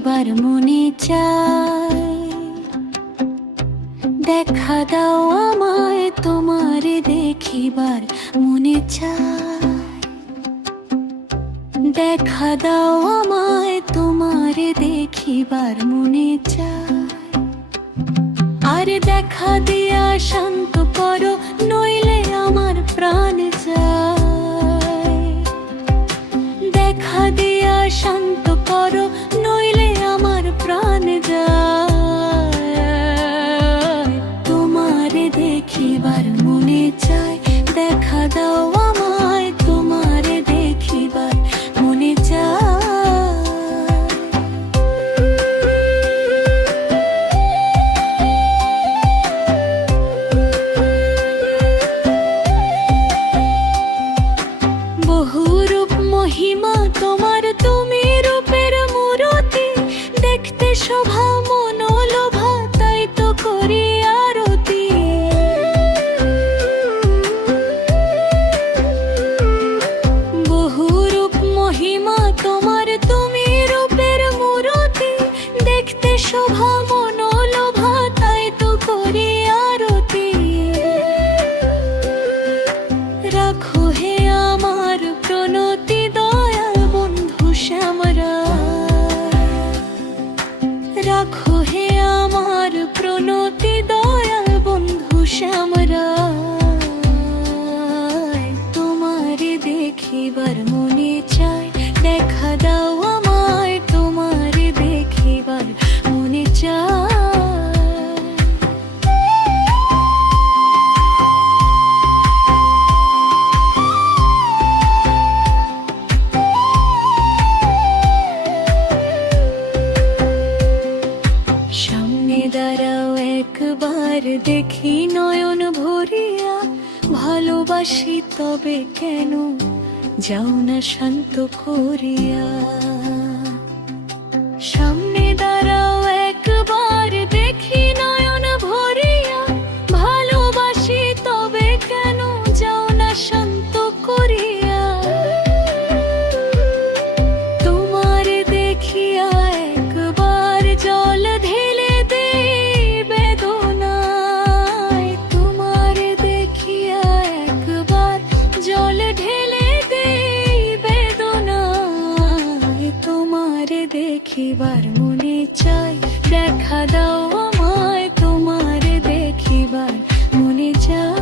দেখিবার মনে চায়। দেখা দাও আমায় তোমারে দেখিবার মনে চায়। দেখা দাও আমায় তোমারে দেখিবার মনে চায়। আর দেখা দিয়া শান্ত করো, নইলে আমার প্রাণ যায়। দেখা দিয়া শান্ত করো, নইলে আমার প্রাণ যায়। তোমারে দেখিবার মনে চায়। দেখা দাও আমায় তোমারে দেখিবার মনে চায়। বহুরূপ মহিমা তোমার, তুমি রূপের মূরতি। দেখতে শোভা মনোলোভা, তাই তো করি আরতি। বহুরূপ মহিমা তোমার, তুমি রূপের মূরতি। দেখতে শোভা মনোলোভা, তাই তো করি আরতি। রাখো হে আমার প্রণতি দয়াল বন্ধু শ্যামরায়। রাখো হে আমার প্রণতি দয়াল বন্ধু শ্যামরায়। তোমারে দেখিবার মনে চায়। দেখা দাও আমায় তোমারে দেখিবার মনে চায়। সামনে দাঁড়াও একবার দেখি নয়ন ভরিয়া। ভালোবাসি তবে কেন যাও না শান্ত করিয়া। সামনে দাঁড়াও একবার দেখি নয়ন ভরিয়া। ভালোবাসি তবে কেন যাও না শান্ত করিয়া। তোমারে দেখিয়া একবার জল ঢেলে দেই বেদনায়। তোমারে দেখিয়া একবার জল ঢেলে দেই বেদনায়। তোমারে দেখিবার মনে চায়। দেখা দাও আমায় তোমারে দেখিবার মনে চায়।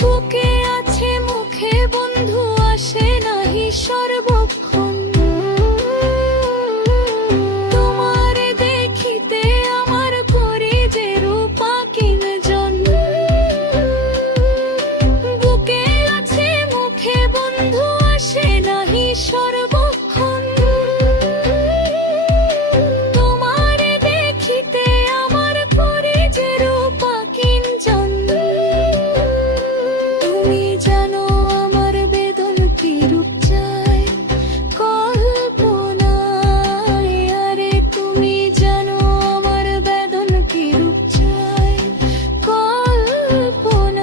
বুকে আছে মুখে বন্ধু, আসে নাহি সর্বক্ষণ। তোমারে দেখিতে আমার করি যে রূপা কিঞ্জন। বুকে আছে মুখে বন্ধু, আসে নাহি সর্বক্ষণ। তোমারে দেখিতে আমার করি যে রূপা কিঞ্জন। তুমি জানো আমার বেদন কি রূপ চায় কল্পনায়। আরে তুমি জানো আমার বেদন কি রূপ চায় কল্পনায়।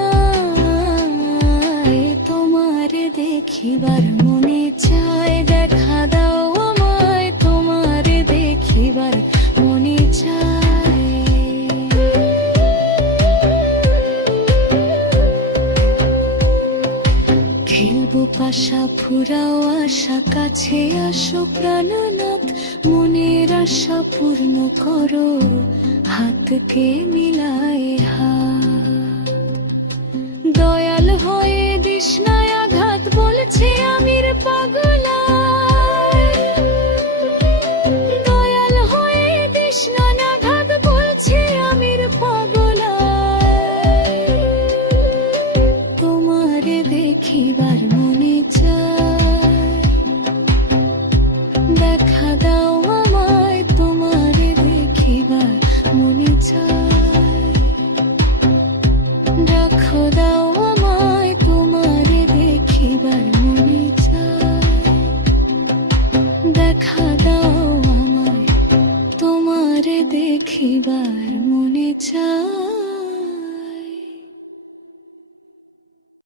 তোমারে দেখিবার মনে চায়। দেখা দাও আমায় তোমারে দেখিবার মনে চায়। খেলবো পাশা ফুরাও আশা, কাছে আসো প্রাণনাথ। মনের আশা পূর্ণ করো, হাতকে মিলায় হাত। দয়াল হয়ে তৃষ্ণায় আঘাত, বলছে আমির পাগলা। দয়াল হয়ে তৃষ্ণায় আঘাত, বলছে আমির পাগলা। তোমারে দেখিবার মনে চায়। দেখা দাও আমায় তোমারে দেখিবার মনে চায়। রাখো দাও আমায় তোমারে দেখিবার মনে চায়। দেখিবার মনে চায়।